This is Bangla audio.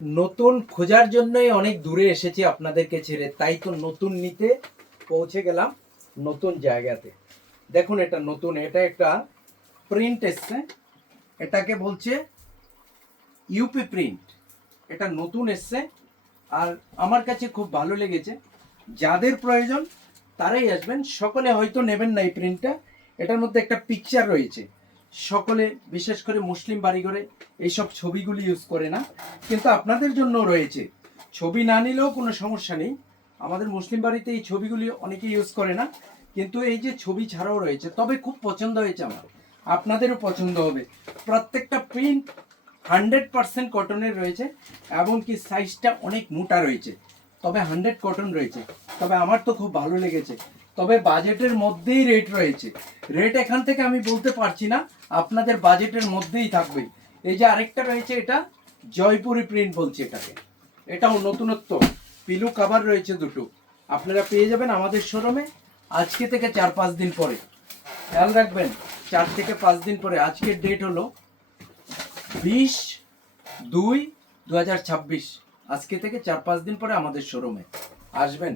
নতুন খোঁজার জন্যই অনেক দূরে এসেছি আপনাদেরকে ছেড়ে, তাই তো নতুন নিতে পৌঁছে গেলাম নতুন জায়গাতে। দেখুন এটা নতুন, এটা একটা প্রিন্ট এসছে, এটাকে বলছে ইউপি প্রিন্ট। এটা নতুন এসছে আর আমার কাছে খুব ভালো লেগেছে। যাদের প্রয়োজন তারাই আসবেন, সকলে হয়তো নেবেন না এই প্রিন্টটা। এটার মধ্যে একটা পিকচার রয়েছে, সকলে বিশেষ করে মুসলিম বাড়িঘরে এইসব ছবিগুলি ইউজ করে না, কিন্তু আপনাদের জন্য রয়েছে। ছবি না নিলেও কোনো সমস্যা নেই, আমাদের মুসলিম বাড়িতে এই ছবিগুলি অনেকে ইউজ করে না, কিন্তু এই যে ছবি ছাড়াও রয়েছে। তবে খুব পছন্দ হয়েছে আমার, আপনাদেরও পছন্দ হবে। প্রত্যেকটা প্রিন্ট 100% কটনের রয়েছে, এমনকি সাইজটা অনেক মোটা রয়েছে, তবে 100 কটন রয়েছে। তবে আমার তো খুব ভালো লেগেছে, তবে বাজেটের মধ্যেই রেট রয়েছে। রেট এখান থেকে আমি বলতে পারছি না, আপনাদের বাজেটের মধ্যেই থাকবে। এই যে আরেকটা রয়েছে, এটা জয়পুরি প্রিন্ট বলছে এটাকে, এটাও নতুনত্ব। পিলু কাভার রয়েছে দুটো, আপনারা পেয়ে যাবেন আমাদের শোরুমে আজকে থেকে 4-5 দিন পরে। খেয়াল রাখবেন, 4 থেকে 5 দিন পরে। আজকের ডেট হলো 20/2/2026। আজকে থেকে 4-5 দিন পরে আমাদের শোরুমে আসবেন।